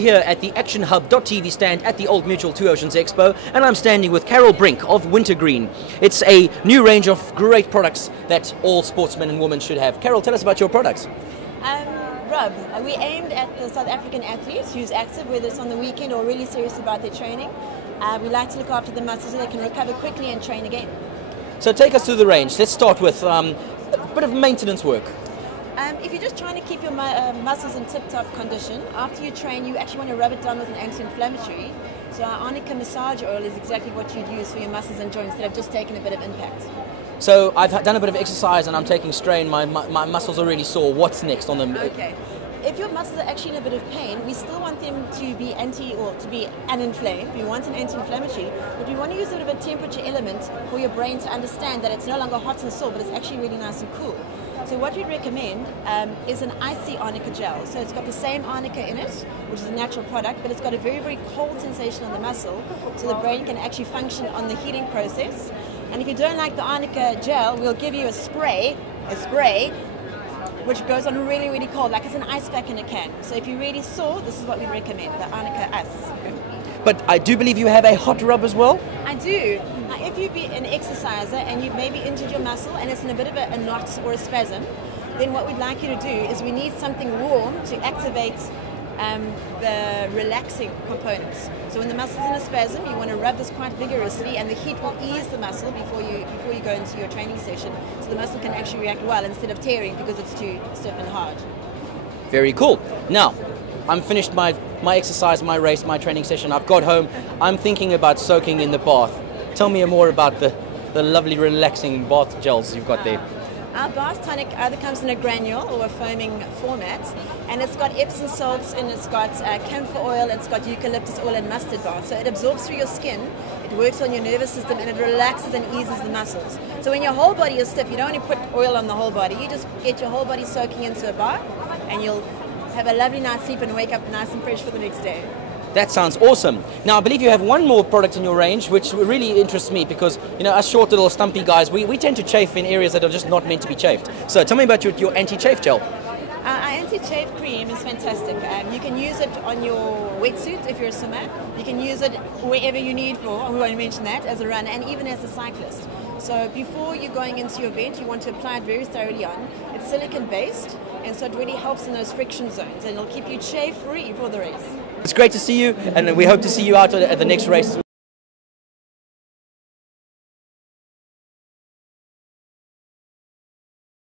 We're here at the ActionHub.tv stand at the Old Mutual Two Oceans Expo, and I'm standing with Carol Brink of Wintergreen. It's a new range of great products that all sportsmen and women should have. Carol, tell us about your products. Rob, we aimed at the South African athletes who's active, whether it's on the weekend or really serious about their training. We like to look after the muscles so they can recover quickly and train again. So take us through the range. Let's start with a bit of maintenance work. If you're just trying to keep your muscles in tip-top condition, after you train, you actually want to rub it down with an anti-inflammatory. So our arnica massage oil is exactly what you'd use for your muscles and joints that have just taken a bit of impact. So I've done a bit of exercise and I'm taking strain. My muscles are really sore. What's next on them? Okay. If your muscles are actually in a bit of pain, we still want them to be uninflamed. We want an anti-inflammatory, but we want to use a bit of a temperature element for your brain to understand that it's no longer hot and sore, but it's actually really nice and cool. So what we'd recommend is an icy arnica gel. So it's got the same arnica in it, which is a natural product, but it's got a very, very cold sensation on the muscle, so the brain can actually function on the heating process. And if you don't like the arnica gel, we'll give you a spray, which goes on really, really cold, like it's an ice pack in a can. So if you're really sore, this is what we recommend, the arnica ice. But I do believe you have a hot rub as well? I do. Now, if you be an exerciser and you've maybe injured your muscle and it's in a bit of a knot or a spasm, then what we'd like you to do is we need something warm to activate the relaxing components. So when the muscle's in a spasm, you want to rub this quite vigorously, and the heat will ease the muscle before you go into your training session, so the muscle can actually react well instead of tearing because it's too stiff and hard. Very cool. Now, I'm finished my exercise, my race, my training session. I've got home. I'm thinking about soaking in the bath. Tell me more about the lovely relaxing bath gels you've got there. Our bath tonic either comes in a granule or a foaming format, and it's got Epsom salts and it's got camphor oil, it's got eucalyptus oil and mustard bath. So it absorbs through your skin, it works on your nervous system, and it relaxes and eases the muscles. So when your whole body is stiff, you don't only put oil on the whole body, you just get your whole body soaking into a bath, and you'll have a lovely night's sleep and wake up nice and fresh for the next day. That sounds awesome. Now, I believe you have one more product in your range, which really interests me because, you know, us short little stumpy guys, we tend to chafe in areas that are just not meant to be chafed. So tell me about your anti-chafe gel. Our anti-chafe cream is fantastic. You can use it on your wetsuit if you're a swimmer. You can use it wherever you need for, we won't mention that, as a runner and even as a cyclist. So before you're going into your event, you want to apply it very thoroughly on. It's silicone based, and so it really helps in those friction zones, and it'll keep you chafe free for the race. It's great to see you, and we hope to see you out at the next race.